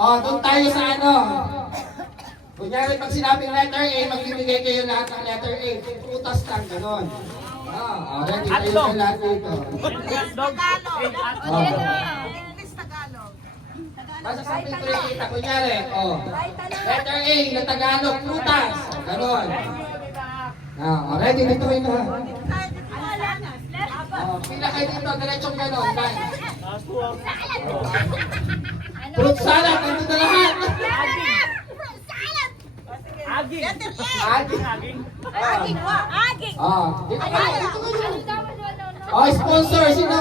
Doon tayo sa ano. Kunyari, pag sinabing letter A, magbibigay kayo lahat ng letter A. Prutas lang, gano'n. Ready tayo sa lahat dito. English Tagalog. Basta sa paper kita, kunyari, letter A na Tagalog, prutas. Gano'n. Ready, dito kayo na. Pila kayo dito, diretsong gano'n. Fruit salad, nandito na lahat. Aging. Aging. Dito kayo, dito kayo. Sponsor, sino?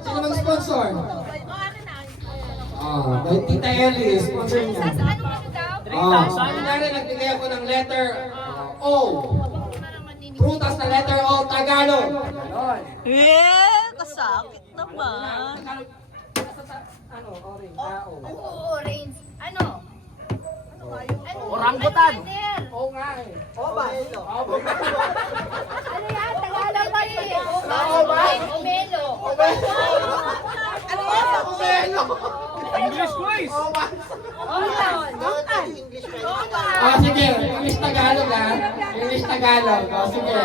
Sino mang sponsor? Kay Tita Ellie, sponsor niya. Kunyari, nagbigay ako ng letter O. Prutas na letter O, Tagalog. Kasakit naman. Orange. Ano? Orangutan. Oo nga eh. Ano yan? Tagalog pa rin. Omelo. Ano yan? Kumelo! English quiz. Sige. English Tagalog ha. English Tagalog. Sige.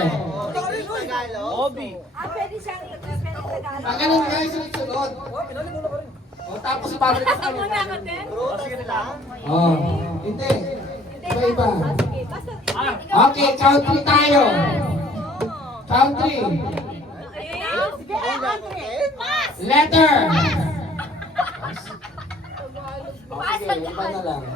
Obi. Pwede siyang Tagalog. Ganun guys, sunod-sunod. Tapos babalik ka Muna ka din. Hindi. Iba-iba. Sige, basta. Okay, country tayo. Country. Letter. Okay, iba na lang.